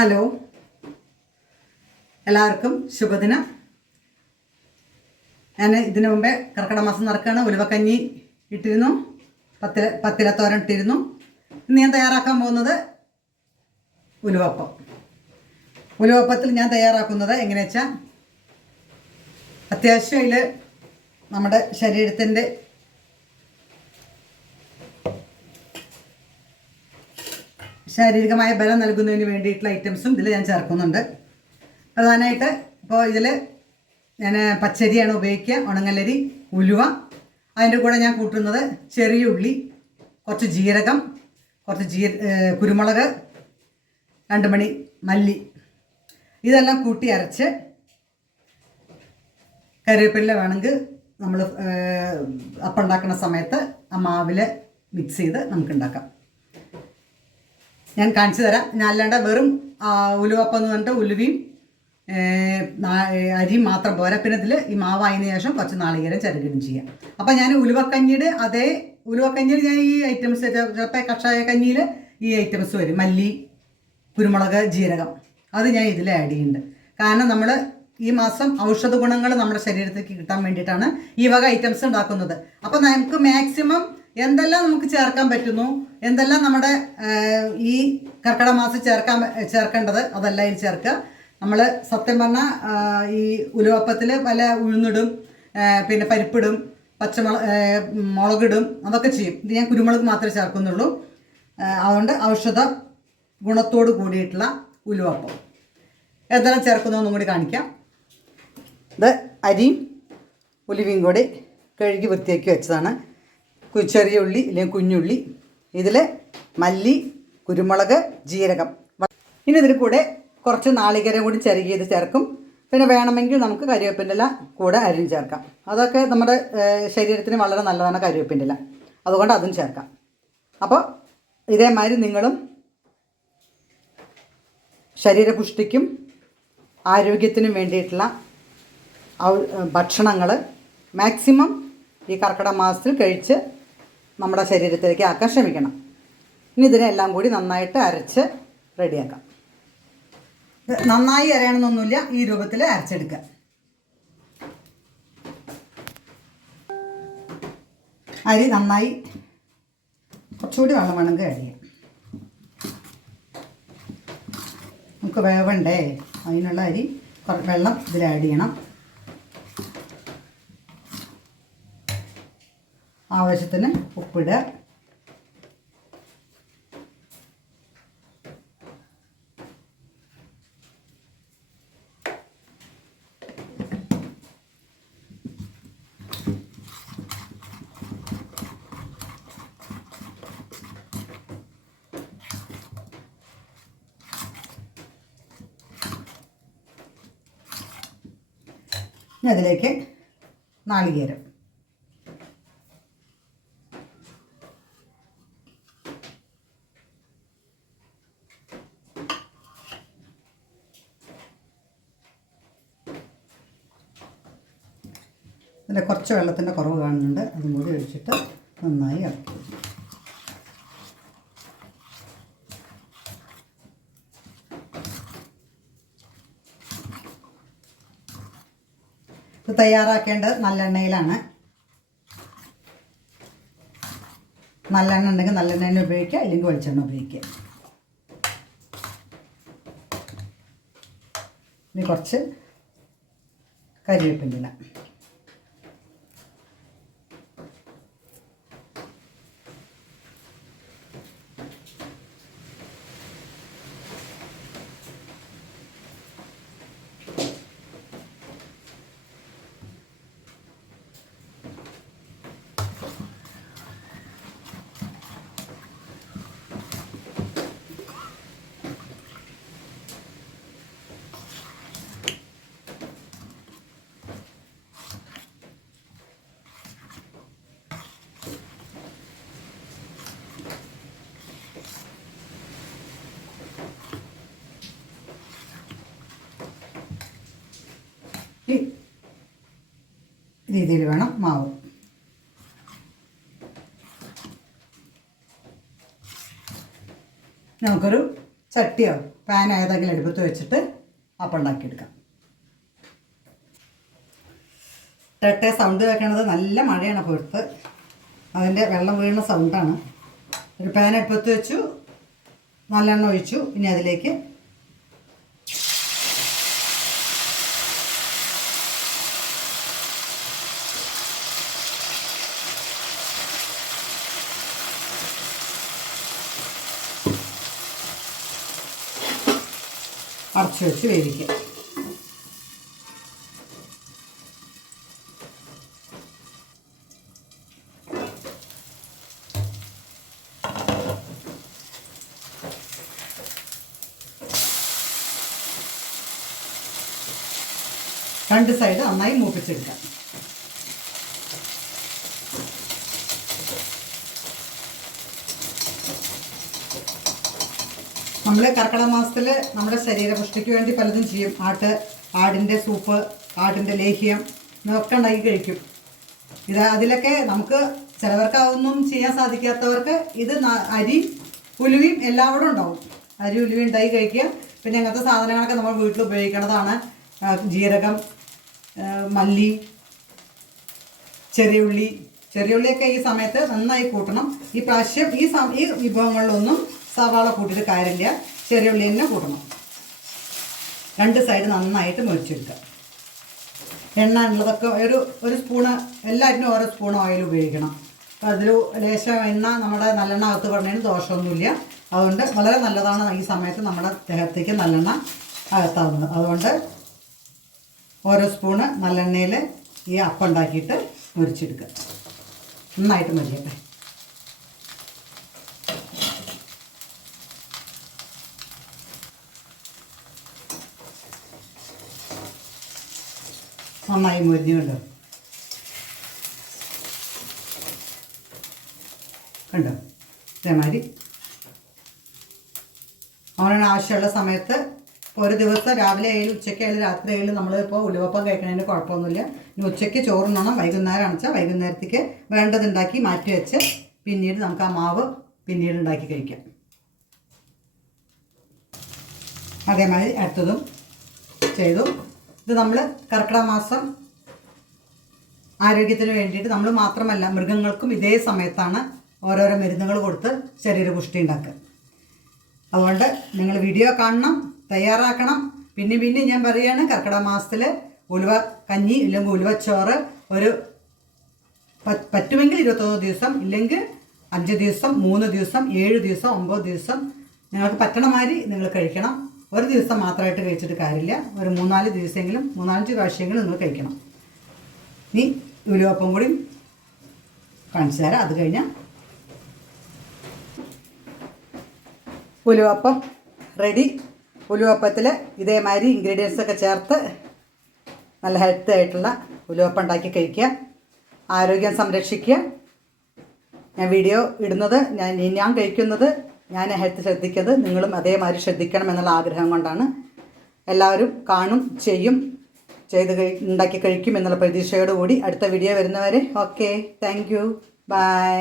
Hello. എല്ലാവർക്കും ശുഭദിനം. ഞാൻ ഇതിനു മുമ്പേ കർക്കിടക മാസം നടക്കുകയാണ്. ഉലുവക്കഞ്ഞി ഇട്ടിരുന്നു. പത്തില പത്തിലത്തോരൻ ഇട്ടിരുന്നു. ഇന്ന് ഞാൻ തയ്യാറാക്കാൻ പോകുന്നത് ഉലുവപ്പം. ഉലുവപ്പത്തിൽ ഞാൻ തയ്യാറാക്കുന്നത് എങ്ങനെയാ വെച്ചാൽ അത്യാവശ്യം ഇതിൽ നമ്മുടെ ശരീരത്തിന്റെ ശാരീരികമായ ബലം നൽകുന്നതിന് വേണ്ടിയിട്ടുള്ള ഐറ്റംസും ഇതിൽ ഞാൻ ചേർക്കുന്നുണ്ട്. പ്രധാനമായിട്ട് ഇപ്പോൾ ഇതിൽ ഞാൻ പച്ചരിയാണ് ഉപയോഗിക്കുക. ഉണങ്ങലരി ഉലുവ. അതിന്റെ കൂടെ ഞാൻ കൂട്ടുന്നത് ചെറിയ ഉള്ളി കുറച്ച് ജീരകം കുറച്ച് ജീ കുരുമുളക് രണ്ട് മണി മല്ലി. ഇതെല്ലാം കൂട്ടി അരച്ച് കറിവേപ്പില വേണമെങ്കിൽ നമ്മൾ അപ്പം ഉണ്ടാക്കുന്ന സമയത്ത് ആ മാവിൽ മിക്സ് ചെയ്ത് നമുക്ക് ഉണ്ടാക്കാം. ഞാൻ കാണിച്ചു തരാം. ഞാൻ അല്ലാണ്ട് വെറും ഉലുവപ്പം എന്ന് പറഞ്ഞിട്ട് ഉലുവയും അരി അരിയും മാത്രം പോരാ. പിന്നെ ഇതിൽ ഈ മാവായതിനു ശേഷം കുറച്ച് നാളികേരം ചിരകിടും ചെയ്യാം. അപ്പം ഞാൻ ഉലുവക്കഞ്ഞിയുടെ അതേ ഉലുവക്കഞ്ഞിയിൽ ഞാൻ ഈ ഐറ്റംസ് ചിലപ്പോൾ കഷായ കഞ്ഞിയിൽ ഈ ഐറ്റംസ് വരും. മല്ലി കുരുമുളക് ജീരകം. അത് ഞാൻ ഇതിൽ ആഡ് ചെയ്യുന്നുണ്ട്. കാരണം നമ്മൾ ഈ മാസം ഔഷധ ഗുണങ്ങൾ നമ്മുടെ ശരീരത്തിലേക്ക് കിട്ടാൻ വേണ്ടിയിട്ടാണ് ഈ വക ഐറ്റംസ് ഉണ്ടാക്കുന്നത്. അപ്പം നമുക്ക് മാക്സിമം എന്തെല്ലാം നമുക്ക് ചേർക്കാൻ പറ്റുന്നു? എന്തെല്ലാം നമ്മുടെ ഈ കർക്കിടക മാസം ചേർക്കാൻ ചേർക്കേണ്ടത്? അതെല്ലാം ഇതിൽ ചേർക്കുക. നമ്മൾ സത്യം പറഞ്ഞാൽ ഈ ഉലുവപ്പത്തിൽ പല ഉഴുന്നിടും പിന്നെ പരിപ്പിടും പച്ചമുളക് മുളകിടും അതൊക്കെ ചെയ്യും. ഇത് ഞാൻ കുരുമുളക് മാത്രമേ ചേർക്കുന്നുള്ളൂ. അതുകൊണ്ട് ഔഷധ ഗുണത്തോട് കൂടിയിട്ടുള്ള ഉലുവപ്പം. എന്തെല്ലാം ചേർക്കുന്നതെന്നും കൂടി കാണിക്കാം. ഇത് അരിയും ഉലുവയും കൂടി കഴുകി വൃത്തിയാക്കി വെച്ചതാണ്. ചെറിയ ഉള്ളി അല്ലെങ്കിൽ കുഞ്ഞുള്ളി. ഇതിൽ മല്ലി കുരുമുളക് ജീരകം. ഇനി ഇതിൽ കൂടെ കുറച്ച് നാളികേരം കൂടി ചെറുകിയത് ചേർക്കും. പിന്നെ വേണമെങ്കിൽ നമുക്ക് കരിവേപ്പിന്റെ കൂടെ അരിഞ്ഞ് ചേർക്കാം. അതൊക്കെ നമ്മുടെ ശരീരത്തിന് വളരെ നല്ലതാണ് കരിവേപ്പിന്റെ ഇല അതുകൊണ്ട് അതും ചേർക്കാം. അപ്പോൾ ഇതേമാതിരി നിങ്ങളും ശരീരപുഷ്ടിക്കും ആരോഗ്യത്തിനും വേണ്ടിയിട്ടുള്ള ഭക്ഷണങ്ങൾ മാക്സിമം ഈ കർക്കിടക മാസത്തിൽ കഴിച്ച് നമ്മുടെ ശരീരത്തിലേക്ക് ആക്കാൻ ശ്രമിക്കണം ഇനി ഇതിനെല്ലാം കൂടി നന്നായിട്ട് അരച്ച് റെഡിയാക്കാം. നന്നായി അരയണമെന്നൊന്നുമില്ല ഈ രൂപത്തിൽ അരച്ചെടുക്കുക. അരി നന്നായി കുറച്ചുകൂടി വെള്ളം വേണമെങ്കിൽ ആഡ് നമുക്ക് വേവണ്ടേ? അതിനുള്ള അരി വെള്ളം ഇതിൽ ആഡ് ചെയ്യണം. ആവശ്യത്തിന് ഉപ്പിടുക. ഇനി അതിലേക്ക് നാളികേരം. ഇതിൽ കുറച്ച് വെള്ളത്തിന്റെ കുറവ് കാണുന്നുണ്ട്. അതും കൂടി ഒഴിച്ചിട്ട് നന്നായി ഇളക്കി ഇത് തയ്യാറാക്കേണ്ടത് നല്ലെണ്ണയിലാണ്. നല്ലെണ്ണ ഉണ്ടെങ്കിൽ നല്ലെണ്ണ തന്നെ ഉപയോഗിക്കുക അല്ലെങ്കിൽ വെളിച്ചെണ്ണ ഉപയോഗിക്കുക. ഇനി കുറച്ച് കരിവേപ്പിന്റെ ഇല ഈ രീതിയിൽ വേണം മാവ്. നമുക്കൊരു ചട്ടിയോ പാനോ ഏതെങ്കിലും എടുപ്പത്ത് വെച്ചിട്ട് അപ്പം ഉണ്ടാക്കിയെടുക്കാം ടെട്ടെ സൗണ്ട് കേൾക്കണത് നല്ല മഴയാണ് പുറത്ത് അതിന്റെ വെള്ളം വീഴുന്ന സൗണ്ടാണ് ഒരു പാൻ അടുപ്പത്ത് വെച്ചു നല്ലെണ്ണ ഒഴിച്ചു ഇനി അതിലേക്ക് അടച്ചു വെച്ച് വേവിക്കുക രണ്ട് സൈഡ് നന്നായി മൂപ്പിച്ചെടുക്കാം. നമ്മൾ കർക്കിടക മാസത്തിൽ നമ്മുടെ ശരീരപുഷ്ടിക്ക് വേണ്ടി പലതും ചെയ്യും. ആട്ട് ആടിന്റെ സൂപ്പ് ആടിന്റെ ലേഹ്യം ഇതൊക്കെ ഉണ്ടാക്കി കഴിക്കും. ഇത് അതിലൊക്കെ നമുക്ക് ചിലവർക്ക് അതൊന്നും ചെയ്യാൻ സാധിക്കാത്തവർക്ക് ഇത് അരി ഉലുവയും എല്ലാവരും ഉണ്ടാവും. അരി ഉലുവയും ഉണ്ടാക്കി കഴിക്കുക. പിന്നെ അങ്ങനത്തെ സാധനങ്ങളൊക്കെ നമ്മൾ വീട്ടിൽ ഉപയോഗിക്കേണ്ടതാണ് ജീരകം മല്ലി ചെറിയ ഉള്ളി ചെറിയ ഉള്ളിയൊക്കെ ഈ സമയത്ത് നന്നായി കൂട്ടണം. ഈ പ്രാവശ്യം ഈ ഈ വിഭവങ്ങളിലൊന്നും സവാള കൂട്ടിയിട്ട് കാര്യമില്ല. ചെറിയ ഉള്ളി തന്നെ കൂട്ടണം. രണ്ട് സൈഡ് നന്നായിട്ട് മുറിച്ചെടുക്കുക. എണ്ണ ഉള്ളതൊക്കെ ഒരു ഒരു സ്പൂണ് എല്ലാറ്റിനും ഓരോ സ്പൂൺ ഓയിൽ ഉപയോഗിക്കണം. അപ്പോൾ അതിൽ ലേശം എണ്ണ നമ്മുടെ നല്ലെണ്ണ അകത്ത് പറഞ്ഞതിന് ദോഷമൊന്നുമില്ല. അതുകൊണ്ട് വളരെ നല്ലതാണ് ഈ സമയത്ത് നമ്മുടെ ദേഹത്തേക്ക് നല്ലെണ്ണ അകത്താവുന്നത്. അതുകൊണ്ട് ഓരോ സ്പൂണ് നല്ലെണ്ണയിൽ ഈ അപ്പം ഉണ്ടാക്കിയിട്ട് മുരിച്ചെടുക്കുക നന്നായിട്ട് മതിയട്ടെ നന്നായി മുരിഞ്ഞുണ്ടോ കണ്ടോ? ഇതേമാതിരി. അവനാണ് ആവശ്യമുള്ള സമയത്ത് ഇപ്പോൾ ഒരു ദിവസം രാവിലെ ആയാലും ഉച്ചയ്ക്ക് ആയാലും രാത്രി ആയാലും നമ്മളിപ്പോൾ ഉലുവപ്പം കഴിക്കണതിന് കുഴപ്പമൊന്നുമില്ല. ഇനി ഉച്ചയ്ക്ക് ചോറുണ്ണണം വൈകുന്നേരം അണച്ചാൽ വൈകുന്നേരത്തേക്ക് വേണ്ടതുണ്ടാക്കി മാറ്റി വെച്ച് പിന്നീട് നമുക്ക് ആ മാവ് പിന്നീട് ഉണ്ടാക്കി കഴിക്കാം. അതേമാതിരി അടുത്തതും ചെയ്തു. ഇത് നമ്മൾ കർക്കിടക മാസം ആരോഗ്യത്തിന് വേണ്ടിയിട്ട് നമ്മൾ മാത്രമല്ല മൃഗങ്ങൾക്കും ഇതേ സമയത്താണ് ഓരോരോ മരുന്നുകൾ കൊടുത്ത് ശരീരപുഷ്ടി ഉണ്ടാക്കുക. അതുകൊണ്ട് നിങ്ങൾ വീഡിയോ കാണണം തയ്യാറാക്കണം. പിന്നെ പിന്നെ ഞാൻ പറയുകയാണ് കർക്കിടക മാസത്തിൽ ഉലുവ കഞ്ഞി ഇല്ലെങ്കിൽ ഉലുവച്ചോറ് ഒരു പറ്റുമെങ്കിൽ ഇരുപത്തൊന്ന് ദിവസം ഇല്ലെങ്കിൽ അഞ്ച് ദിവസം മൂന്ന് ദിവസം ഏഴ് ദിവസം ഒമ്പത് ദിവസം നിങ്ങൾക്ക് പറ്റണമാതിരി നിങ്ങൾ കഴിക്കണം. ഒരു ദിവസം മാത്രമായിട്ട് കഴിച്ചിട്ട് കാര്യമില്ല. ഒരു മൂന്നാൽ ദിവസമെങ്കിലും മൂന്നാലഞ്ച് പ്രാവശ്യമെങ്കിലും നിങ്ങൾ കഴിക്കണം. ഇനി ഉലുവപ്പം കൂടി കാണിച്ചു തരാം അത് കഴിഞ്ഞാൽ ഉലുവപ്പം റെഡി ഉലുവപ്പത്തിൽ ഇതേമാതിരി ഇൻഗ്രീഡിയൻസ് ഒക്കെ ചേർത്ത് നല്ല ഹെൽത്തി ആയിട്ടുള്ള ഉലുവപ്പം ഉണ്ടാക്കി കഴിക്കുക. ആരോഗ്യം സംരക്ഷിക്കുക. ഞാൻ വീഡിയോ ഇടുന്നത് ഞാൻ ഞാൻ കഴിക്കുന്നത് ഞാൻ ഹെൽത്ത് ശ്രദ്ധിക്കുന്നത് നിങ്ങളും അതേമാതിരി ശ്രദ്ധിക്കണം എന്നുള്ള ആഗ്രഹം കൊണ്ടാണ് എല്ലാവരും കാണും ചെയ്യും ചെയ്ത് കഴി ഉണ്ടാക്കി കഴിക്കും എന്നുള്ള പ്രതീക്ഷയോടുകൂടി അടുത്ത വീഡിയോ വരുന്നവരെ. Okay thank you by